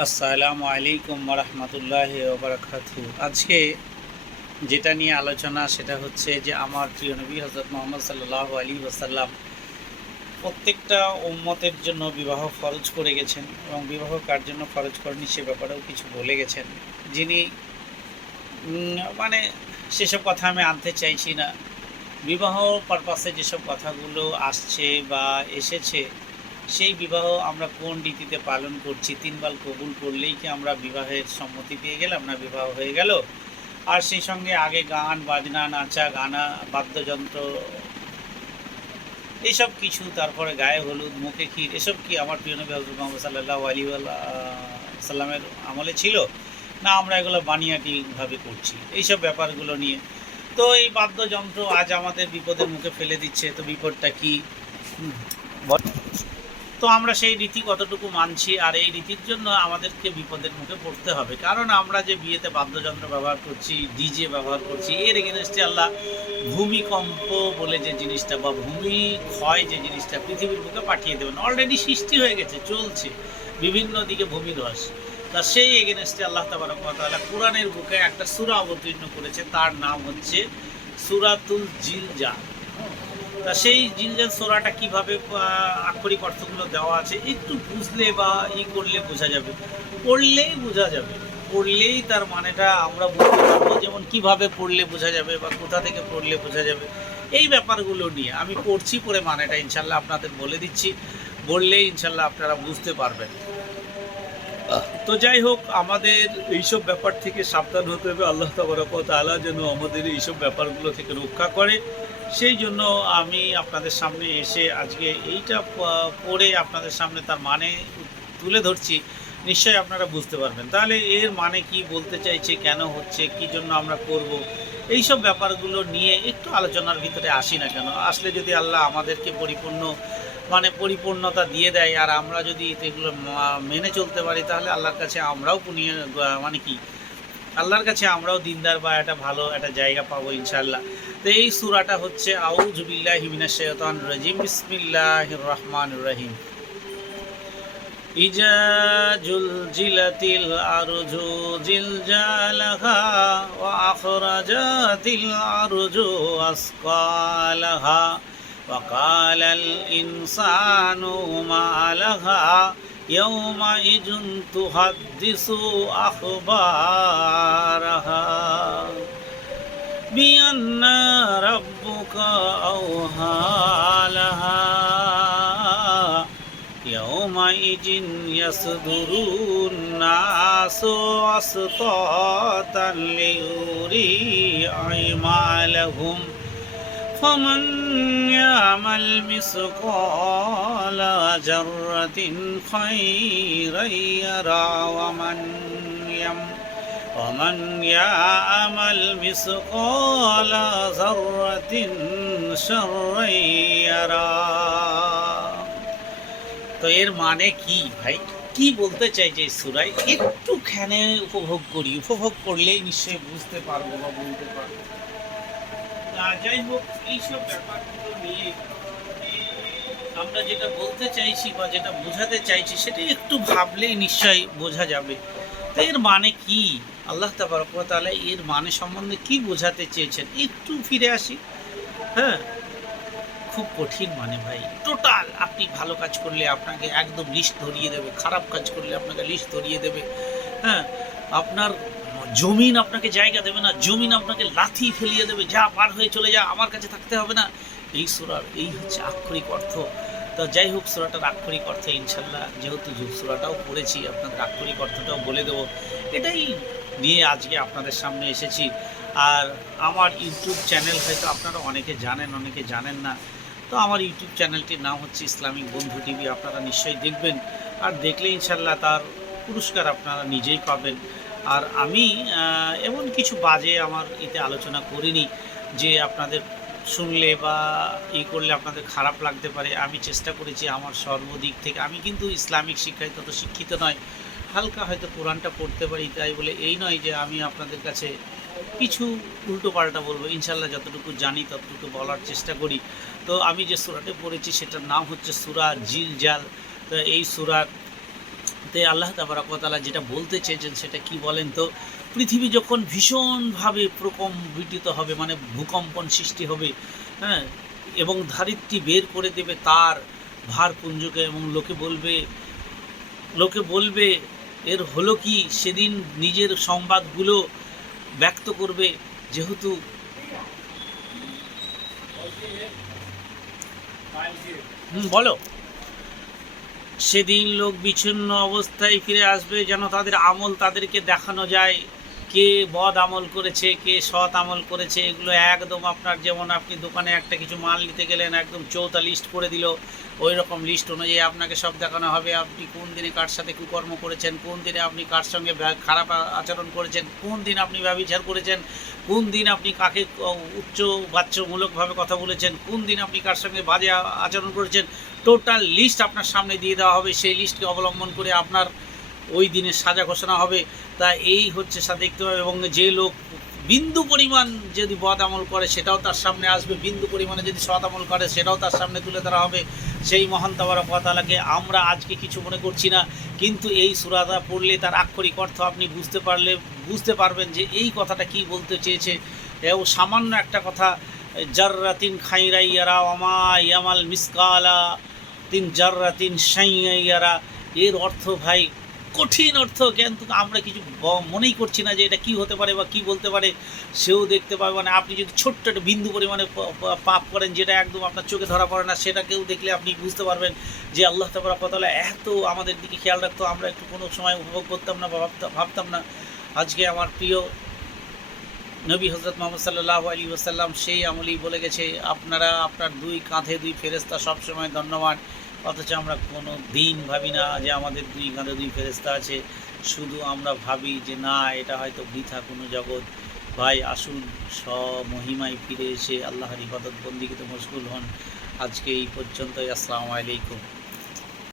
আসসালামু আলাইকুম রহমতুল্লাহ ওবরাকাতু আজকে যেটা নিয়ে আলোচনা, সেটা হচ্ছে যে আমার প্রিয় নবী হজরত মোহাম্মদ সাল্লাহ আলী ওসাল্লাম প্রত্যেকটা উম্মতের জন্য বিবাহ ফরজ করে গেছেন এবং বিবাহ কার জন্য ফরজ করেনি সে ব্যাপারেও কিছু বলে গেছেন। যিনি মানে সেসব কথা আমি আনতে চাইছি না। বিবাহ পারপাসে যেসব কথাগুলো আসছে বা এসেছে সেই বিবাহ আমরা কোন রীতিতে পালন করছি তিনবার কবুল করলেই কি আমরা বিবাহের সম্মতি পেয়ে গেলাম না বিবাহ হয়ে গেল? আর সেই সঙ্গে আগে গান, বাজনা, নাচা, গানা, বাদ্যযন্ত্র এইসব কিছু, তারপরে গায়ে হলুদ, মুখে ক্ষীর, এসব কি আমার প্রিয় নবী হজরত মোহাম্মদ সাল্লাহ আলী সাল্লামের আমলে ছিল? না, আমরা এগুলো বানিয়াটিভাবে করছি। এইসব ব্যাপারগুলো নিয়ে। তো এই বাদ্যযন্ত্র আজ আমাদের বিপদের মুখে ফেলে দিচ্ছে, তো বিপদটা কি? তো আমরা সেই রীতি কতটুকু মানছি আর এই রীতির জন্য আমাদেরকে বিপদের মুখে পড়তে হবে। কারণ আমরা যে বিয়েতে বাদ্যযন্ত্র ব্যবহার করছি, ডিজে ব্যবহার করছি, এর এগেনস্টে আল্লাহ ভূমিকম্প বলে যে জিনিসটা বা ভূমি ক্ষয় যে জিনিসটা পৃথিবীর বুকে পাঠিয়ে দেবেন। অলরেডি সৃষ্টি হয়ে গেছে, চলছে, বিভিন্ন দিকে ভূমিধস তা সেই এগেনস্টে আল্লাহ তাবারকালা কোরআনের বুকে একটা সুরা অবতীর্ণ করেছে, তার নাম হচ্ছে সুরাতুল জিলজা তা সেই জিলজাল সোরাটা কীভাবে আক্ষরিক অর্থগুলো দেওয়া আছে একটু বুঝলে বা ই করলে বোঝা যাবে। পড়লেই বোঝা যাবে। পড়লেই তার মানেটা আমরা বুঝতে পারব যেমন কীভাবে পড়লে বোঝা যাবে বা কোথা থেকে পড়লে বোঝা যাবে। এই ব্যাপারগুলো নিয়ে আমি পড়ছি পড়ে মানেটা ইনশাল্লাহ আপনাদের বলে দিচ্ছি। বললেই ইনশাল্লাহ আপনারা বুঝতে পারবেন। তো যাই হোক, আমাদের এইসব ব্যাপার থেকে সাবধান হতে হবে। আল্লাহ তালা যেন আমাদের এইসব ব্যাপারগুলো থেকে রক্ষা করে। সেই জন্য আমি আপনাদের সামনে এসে আজকে এইটা পড়ে আপনাদের সামনে তার মানে তুলে ধরছি। নিশ্চয়ই আপনারা বুঝতে পারবেন। তাহলে এর মানে কি বলতে চাইছে, কেন হচ্ছে, কি জন্য আমরা করব? এইসব ব্যাপারগুলো নিয়ে একটু আলোচনার ভিতরে আসি না কেন? আসলে যদি আল্লাহ আমাদেরকে পরিপূর্ণ মানে পরিপূর্ণতা দিয়ে দেয়, আর আমরা যদি এগুলো মেনে চলতে পারি, তাহলে আল্লাহর কাছে আমরাও পুনিয়ে মানে কি আল্লাহর কাছে আমরাও দিনদার বা একটা ভালো একটা জায়গা পাবো ইনশাল্লাহ তো এই সুরাটা হচ্ছে আউজুবিল্লাহ হিমিনাশ শাইতান রাজিম বিসমিল্লাহির রহমানির রহিম ইজা জুলজিলাতিল আরজু জিলজালাহা ওয়া আখরাজাতিল আরজু আসকালাহা وقال الإنسان ما لها يومئذ تحدث أخبارها بأن ربك أوهى لها. يومئذ يصدر الناس أشتاتا ليري أعمالهم. فمن يعمل مثقال ذرة خيرا يرى ومن يم ومن يعمل مثقال ذرة شرا يرى তো এর মানে কি ভাই কি বলতে চাইছে সুরাই একটুখানে উপভোগ করি উপভোগ করলেই নিশ্চয়ই বুঝতে পারবো বা বলতে পারবো তা যাই হোক এইসব ব্যাপারগুলো নিয়ে আমরা যেটা বলতে চাইছি বা যেটা বোঝাতে চাইছি সেটা একটু ভাবলেই নিশ্চয়ই বোঝা যাবে। তো এর মানে কি? আল্লাহ তালা এর মানে সম্বন্ধে কি বোঝাতে চেয়েছেন? একটু ফিরে আসি। হ্যাঁ খুব কঠিন মানে ভাই। টোটাল আপনি ভালো কাজ করলে আপনাকে একদম লিস্ট ধরিয়ে দেবে, খারাপ কাজ করলে আপনাকে লিস্ট ধরিয়ে দেবে। হ্যাঁ আপনার জমিন আপনাকে জায়গা দেবে না, জমিন আপনাকে লাথি ফেলিয়ে দেবে, যা পার হয়ে চলে যা, আমার কাছে থাকতে হবে না। এই সুরার এই হচ্ছে আক্ষরিক অর্থ। তো যাই হোক, সুরাটার আক্ষরিক অর্থ ইনশাল্লাহ, যেহেতু সুরাটাও পড়েছি, আপনাদের আক্ষরিক অর্থটাও বলে দেবো। এটাই নিয়ে আজকে আপনাদের সামনে এসেছি। আর আমার ইউটিউব চ্যানেল হয়তো আপনারা অনেকে জানেন অনেকে জানেন না। তো আমার ইউটিউব চ্যানেলটির নাম হচ্ছে ইসলামিক বন্ধু টিভি, আপনারা নিশ্চয়ই দেখবেন। আর দেখলে ইনশাল্লাহ তার পুরস্কার আপনারা নিজেই পাবেন। আর আমি এমন কিছু বাজে আমার এতে আলোচনা করিনি যে আপনাদের শুনলে বা ই করলে আপনাদের খারাপ লাগতে পারে, আমি চেষ্টা করেছি আমার সর্বদিক থেকে। আমি কিন্তু ইসলামিক শিক্ষায় তত শিক্ষিত নয়, হালকা হয়তো কোরআনটা পড়তে পারি তাই বলে এই নয় যে আমি আপনাদের কাছে কিছু উল্টো পাল্টা বলব। ইনশাল্লাহ যতটুকু জানি ততটুকু বলার চেষ্টা করি। তো আমি যে সুরাটে পড়েছি সেটার নাম হচ্ছে সুরা জিল জাল তো এই সুরার তে আল্লাহ তাবারাকতালা যেটা বলতে চেয়েছেন সেটা কি বলেন তো? পৃথিবী যখন ভীষণভাবে প্রকম্পিত হবে মানে ভূকম্পন সৃষ্টি হবে হ্যাঁ এবং ধারিত্রী বের করে দেবে তার ভারপুঞ্জকে এবং লোকে বলবে লোকে বলবে এর হলো কি? সেদিন নিজের সংবাদগুলো ব্যক্ত করবে যেহেতু হুম, বলো। সেদিন লোক বিচ্ছিন্ন অবস্থায় ফিরে আসবে যেন তাদের আমল তাদেরকে দেখানো যায়। কে বদ আমল করেছে, কে সৎ আমল করেছে, এগুলো একদম আপনার যেমন আপনি দোকানে একটা কিছু মাল নিতে গেলেন, একদম চৌতা লিস্ট করে দিল ওই রকম লিস্ট অনুযায়ী আপনাকে সব দেখানো হবে, আপনি কোন দিনে কার সাথে কুকর্ম করেছেন, কোন দিনে আপনি কার সঙ্গে খারাপ আচরণ করেছেন, কোন দিন আপনি ব্যবচার করেছেন, কোন দিন আপনি কাকে উচ্চ বাচ্চমূলকভাবে কথা বলেছেন, কোন দিন আপনি কার সঙ্গে বাজে আচরণ করেছেন টোটাল লিস্ট আপনার সামনে দিয়ে দেওয়া হবে, সেই লিস্টকে অবলম্বন করে আপনার ওই দিনের সাজা ঘোষণা হবে। তা এই হচ্ছে দেখতে হবে এবং যে লোক বিন্দু পরিমাণ যদি বদ আমল করে, সেটাও তার সামনে আসবে। বিন্দু পরিমাণে যদি সৎ আমল করে, সেটাও তার সামনে তুলে ধরা হবে। সেই মহান তাবারা কথালাকে আমরা আজকে কিছু মনে করছি না, কিন্তু এই সুরাটা পড়লে তার আক্ষরিক অর্থ আপনি বুঝতে পারলে, বুঝতে পারবেন যে এই কথাটা কি বলতে চেয়েছে। এবং সামান্য একটা কথা, জাররাতিন খাইরাই ইয়ারা ওমা ইয়ামাল মিসকালা, তিন জাররাতিন সাইয়ারা এর অর্থ ভাই কঠিন অর্থ কিন্তু আমরা কিছু মনেই করছি না যে এটা কি হতে পারে বা কি বলতে পারে, সেও দেখতে পাবে। মানে আপনি যদি ছোট্ট একটা বিন্দু পরিমাণে পাপ করেন যেটা একদম আপনার চোখে ধরা পড়ে না, সেটা কেউ দেখলে আপনি বুঝতে পারবেন যে আল্লাহ তাবরা কতলা এত আমাদের দিকে খেয়াল রাখতো। আমরা একটু কোনো সময় উপভোগ করতাম না বা ভাবতাম ভাবতাম না। আজকে আমার প্রিয় নবী হজরত মোহাম্মদ সাল্লাহ আলী ওসাল্লাম সেই আমলেই বলে গেছে, আপনারা আপনার দুই কাঁধে দুই ফেরেস্তা সবসময় ধন্যবাদ অথচ আমরা কোনো দিন ভাবি না যে আমাদের দুই কাঁধে দুই ফেরেস্তা আছে। শুধু আমরা ভাবি যে না, এটা হয়তো বৃথা কোনো জগৎ। ভাই, আসুন, স্বমহিমায় ফিরে এসে আল্লাহর ইবাদত বন্দিকে মশগুল হন। আজকে এই পর্যন্তই। আসসালামু আলাইকুম।